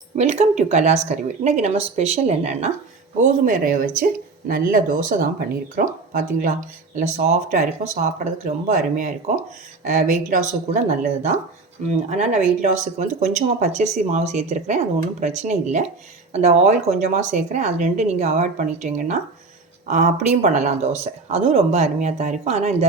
Welcome to கலாஸ் கறிவேல். இன்றைக்கி நம்ம special என்னென்னா கோதுமை ரவை வச்சு நல்ல தோசை தான் பண்ணியிருக்கிறோம். பார்த்திங்களா, நல்லா சாஃப்டாக இருக்கும், சாப்பிட்றதுக்கு ரொம்ப அருமையாக இருக்கும். வெயிட் லாஸுக்கு கூட நல்லது தான். ஆனால் நான் வெயிட் லாஸுக்கு வந்து கொஞ்சமாக பச்சரிசி மாவு சேர்த்துருக்குறேன். அது ஒன்றும் பிரச்சனை இல்லை. அந்த ஆயில் கொஞ்சமாக சேர்க்குறேன். அது ரெண்டு நீங்கள் அவாய்ட் பண்ணிட்டீங்கன்னா அப்படியும் பண்ணலாம் தோசை. அதுவும் ரொம்ப அருமையாக தான் இருக்கும். ஆனால் இந்த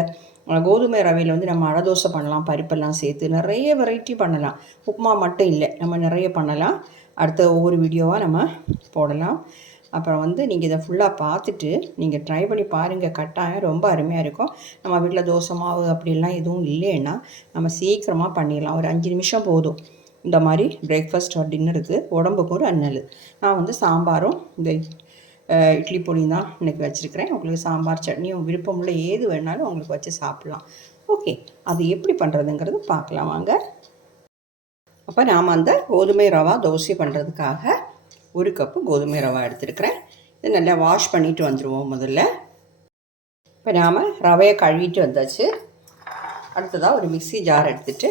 கோதுமை ரவையில் வந்து நம்ம அடை தோசை பண்ணலாம், பருப்பெல்லாம் சேர்த்து நிறைய வெரைட்டி பண்ணலாம். உப்புமா மட்டும் இல்லை, நம்ம நிறைய பண்ணலாம். அடுத்த ஒவ்வொரு வீடியோவாக நம்ம போடலாம். அப்புறம் வந்து நீங்கள் இதை ஃபுல்லாக பார்த்துட்டு நீங்கள் ட்ரை பண்ணி பாருங்கள். கட்டாயம் ரொம்ப அருமையாக இருக்கும். நம்ம வீட்டில் தோசை மாவு அப்படிலாம் எதுவும் இல்லைன்னா நம்ம சீக்கிரமாக பண்ணிடலாம். ஒரு 5 நிமிஷம் போதும். இந்த மாதிரி பிரேக்ஃபாஸ்ட் டின்னருக்கு உடம்புக்கு ஒரு நல்லது. நான் வந்து சாம்பாரும் இந்த இட்லி பொடியும் தான் இன்றைக்கி வச்சுருக்கிறேன். உங்களுக்கு சாம்பார் சட்னியும் விருப்பமுள்ள ஏது வேணாலும் உங்களுக்கு வச்சு சாப்பிட்லாம். ஓகே, அது எப்படி பண்ணுறதுங்கிறது பார்க்கலாம் வாங்க. அப்போ நாம் அந்த கோதுமை ரவா தோசை பண்ணுறதுக்காக 1 கப்பு கோதுமை ரவா எடுத்துருக்கிறேன். இது நல்லா வாஷ் பண்ணிவிட்டு வந்துடுவோம் முதல்ல. இப்போ நாம் ரவையை கழுவிட்டு வந்தாச்சு. அடுத்ததாக ஒரு மிக்ஸி ஜார் எடுத்துகிட்டு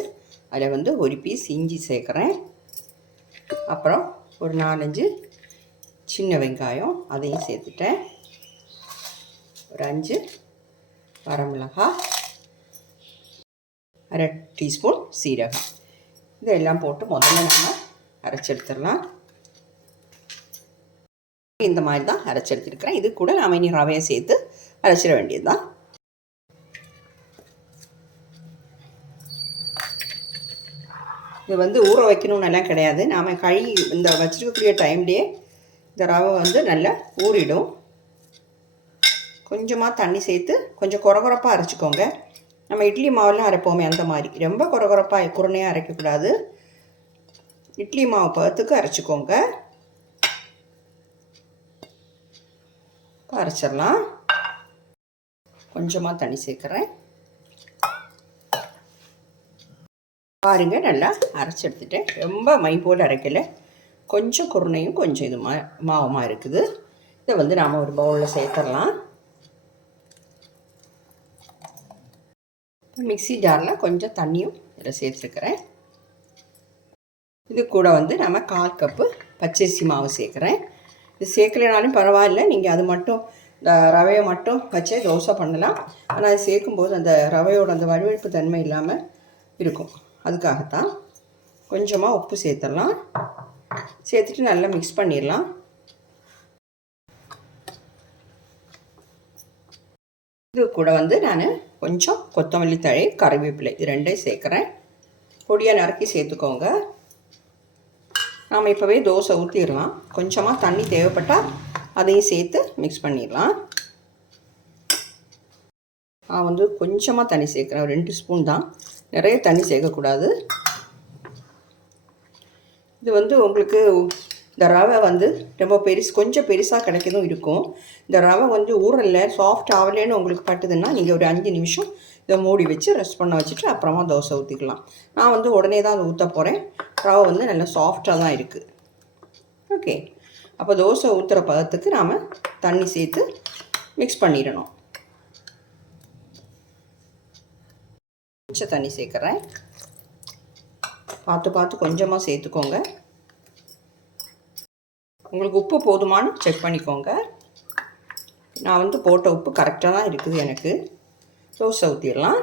அதில் வந்து ஒரு பீஸ் இஞ்சி சேர்க்குறேன். அப்புறம் ஒரு 4-5 சின்ன வெங்காயம் அதையும் சேர்த்துட்டேன். ஒரு 5 வரமிளகாய், 1/2 டீஸ்பூன் சீரகம், இதெல்லாம் போட்டு முதல்ல நம்ம அரைச்செடுத்துடலாம். இந்த மாதிரி தான் அரைச்செடுத்துருக்கிறேன். இது கூட நாம் இனி ரவையை சேர்த்து அரைச்சிட வேண்டியது தான். இது வந்து ஊற வைக்கணும்னு எல்லாம் கிடையாது. நாம் கழுவி இந்த வச்சுருக்கக்கூடிய டைம்லேயே இந்த ரவை வந்து நல்லா ஊறிடும். கொஞ்சமாக தண்ணி சேர்த்து கொஞ்சம் கொரகொரப்பாக அரைச்சிக்கோங்க. நம்ம இட்லி மாவுலாம் அரைப்போமே அந்த மாதிரி ரொம்ப கொரகொரப்பாக குருணையாக அரைக்கக்கூடாது. இட்லி மாவு பதத்துக்கு அரைச்சிக்கோங்க. அரைச்சிடலாம். கொஞ்சமாக தண்ணி சேர்க்குறேன். பாருங்கள், நல்லா அரைச்சி எடுத்துட்டேன். ரொம்ப மை போல் அரைக்கலை, கொஞ்சம் குருணையும் கொஞ்சம் இது மாவுமாக இருக்குது. இதை வந்து நாம் ஒரு பவுலில் சேர்த்துடலாம். மிக்ஸி ஜாரில் கொஞ்சம் தண்ணியும் இதில் சேர்த்துருக்கிறேன். இது கூட வந்து நம்ம 1/4 கப்பு பச்சரிசி மாவு சேர்க்குறேன். இது சேர்க்கலைனாலும் பரவாயில்ல, நீங்கள் அது மட்டும் இந்த ரவையை மட்டும் வச்சே தோசை பண்ணலாம். ஆனால் அது சேர்க்கும்போது அந்த ரவையோட அந்த வழுவழுப்பு தன்மை இல்லாமல் இருக்கும். அதுக்காகத்தான். கொஞ்சமாக உப்பு சேர்த்துடலாம். சேர்த்துட்டு நல்லா மிக்ஸ் பண்ணிடலாம். இது கூட வந்து நான் கொஞ்சம் கொத்தமல்லி தழை, கறிவேப்பிலை இது ரெண்டையும் சேர்க்குறேன். பொடியாக நறுக்கி சேர்த்துக்கோங்க. நாம் இப்போவே தோசை ஊற்றிடலாம். கொஞ்சமாக தண்ணி தேவைப்பட்டால் அதையும் சேர்த்து மிக்ஸ் பண்ணிடலாம். நான் வந்து கொஞ்சமாக தண்ணி சேர்க்குறேன், 2 ஸ்பூன் தான், நிறைய தண்ணி சேர்க்கக்கூடாது. இது வந்து உங்களுக்கு இந்த ரவை வந்து ரொம்ப கொஞ்சம் பெருசாக கிடைக்கதும் இருக்கும். இந்த ரவை வந்து ஊறல சாஃப்ட் ஆகலேன்னு உங்களுக்கு பட்டுதுன்னா நீங்கள் ஒரு 5 நிமிஷம் இதை மூடி வச்சு ரெஸ்ட் பண்ண வச்சுட்டு அப்புறமா தோசை ஊற்றிக்கலாம். நான் வந்து உடனே தான் அதை ஊற்ற போகிறேன். ரவை வந்து நல்லா சாஃப்டாக தான் இருக்குது. ஓகே, அப்போ தோசை ஊற்றுற பதத்துக்கு நாம் தண்ணி சேர்த்து மிக்ஸ் பண்ணிடணும். மிச்ச தண்ணி சேர்க்குறேன். பார்த்து கொஞ்சமாக சேர்த்துக்கோங்க. உங்களுக்கு உப்பு போதுமானு செக் பண்ணிக்கோங்க. நான் வந்து போட்ட உப்பு கரெக்டாக தான் இருக்குது எனக்கு. தோசை ஊற்றிடலாம்.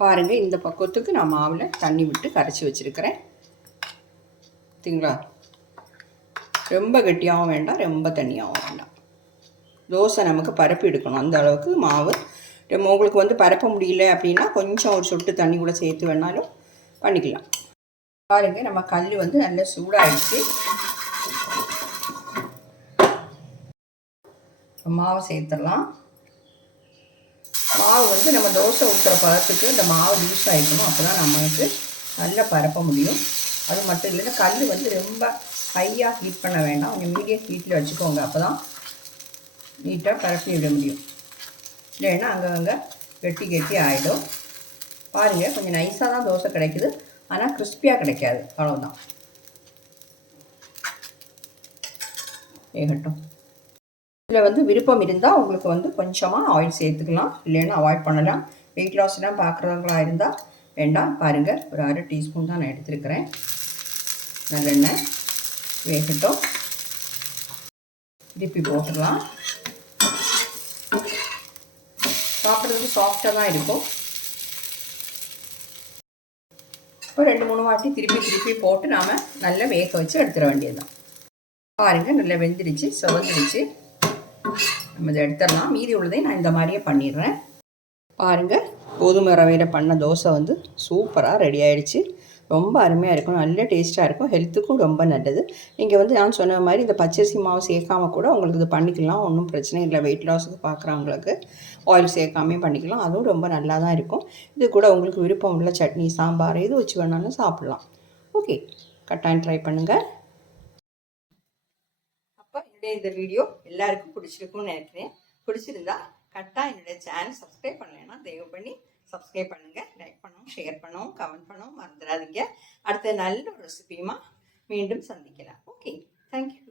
பாருங்கள், இந்த பக்குவத்துக்கு நான் மாவில் தண்ணி விட்டு கரைச்சி வச்சுருக்கிறேன். சரிங்களா, ரொம்ப கெட்டியாகவும் வேண்டாம், ரொம்ப தண்ணியாகவும் வேண்டாம். தோசை நமக்கு பரப்பி எடுக்கணும் அந்த அளவுக்கு மாவு. உங்களுக்கு வந்து பரப்ப முடியல அப்படின்னா கொஞ்சம் ஒரு சொட்டு தண்ணி கூட சேர்த்து வேணாலும் பண்ணிக்கலாம். பாருங்கள், நம்ம கல் வந்து நல்லா சூடாகிடுச்சு. மாவை சேர்த்துடலாம். மாவு வந்து நம்ம தோசை ஊற்றுற பதத்துக்கு இந்த மாவு லூஸ் ஆகிக்கணும். அப்போ தான் நம்மளுக்கு நல்லா பரப்ப முடியும். அது மட்டும் இல்லைன்னா கல் வந்து ரொம்ப ஹையாக ஹீட் பண்ண வேண்டாம், கொஞ்சம் மீடியம் ஹீட்டில் வச்சுக்கோங்க. அப்போ தான் நீட்டாக பரப்பி விட முடியும். இல்லைன்னா அங்கங்கே கெட்டி ஆகிடும். பாருங்கள், கொஞ்சம் நைஸாக தான் தோசை கிடைக்குது, ஆனால் கிறிஸ்பியாக கிடைக்காது. அவ்வளோதான். வேகட்டும். இதில் வந்து விருப்பம் இருந்தால் உங்களுக்கு வந்து கொஞ்சமாக ஆயில் சேர்த்துக்கலாம், இல்லைன்னா அவாய்ட் பண்ணலாம். வெயிட் லாஸ்லாம் பார்க்குறவங்களா இருந்தால் வேண்டாம். பாருங்கள், ஒரு 1/2 டீஸ்பூன் தான் நான் எடுத்துருக்கிறேன் நல்லெண்ணெய். வேகட்டும். திருப்பி போட்டுடலாம். சாப்பிட்றதுக்கு சாஃப்டாக தான் இருக்கும். ஒரு 2-3 வாட்டி திருப்பி போட்டு நாம் நல்லா வேக வச்சு எடுத்துட வேண்டியது தான். பாருங்கள், நல்லா வெந்துடுச்சு, செவந்துடுச்சு. நம்ம இதை எடுத்துடலாம். மீதி உள்ளதையும் நான் இந்த மாதிரியே பண்ணிடுறேன். பாருங்கள், கோதுமை ரவையில் பண்ண தோசை வந்து சூப்பராக ரெடி ஆகிடுச்சு. ரொம்ப அருமையாக இருக்கும், நல்ல டேஸ்ட்டாக இருக்கும், ஹெல்த்துக்கும் ரொம்ப நல்லது. நீங்கள் வந்து நான் சொன்ன மாதிரி இந்த பச்சரிசி மாவு சேர்க்காம கூட உங்களுக்கு இது பண்ணிக்கலாம், ஒன்றும் பிரச்சனை இல்லை. வெயிட் லாஸுக்கு பார்க்குறவங்களுக்கு ஆயில் சேர்க்காமையும் பண்ணிக்கலாம், அதுவும் ரொம்ப நல்லா தான் இருக்கும். இது கூட உங்களுக்கு விருப்பம் உள்ள சட்னி, சாம்பார் எது வச்சு வேணாலும் சாப்பிட்லாம். ஓகே, கட்டாயம் ட்ரை பண்ணுங்கள். அப்போ என்னுடைய இந்த வீடியோ எல்லாருக்கும் பிடிச்சிருக்கும்னு நினைக்கிறேன். பிடிச்சிருந்தா கட்டாயம் என்னுடைய சேனல் சப்ஸ்கிரைப் பண்ணலைன்னா தயவு பண்ணி சப்ஸ்கிரைப் பண்ணுங்கள். லைக் பண்ணவும், ஷேர் பண்ணவும், கமெண்ட் பண்ணவும் மறந்துடாதீங்க. அடுத்த நல்ல ஒரு ரெசிபியுமா மீண்டும் சந்திக்கலாம். Okay, thank you.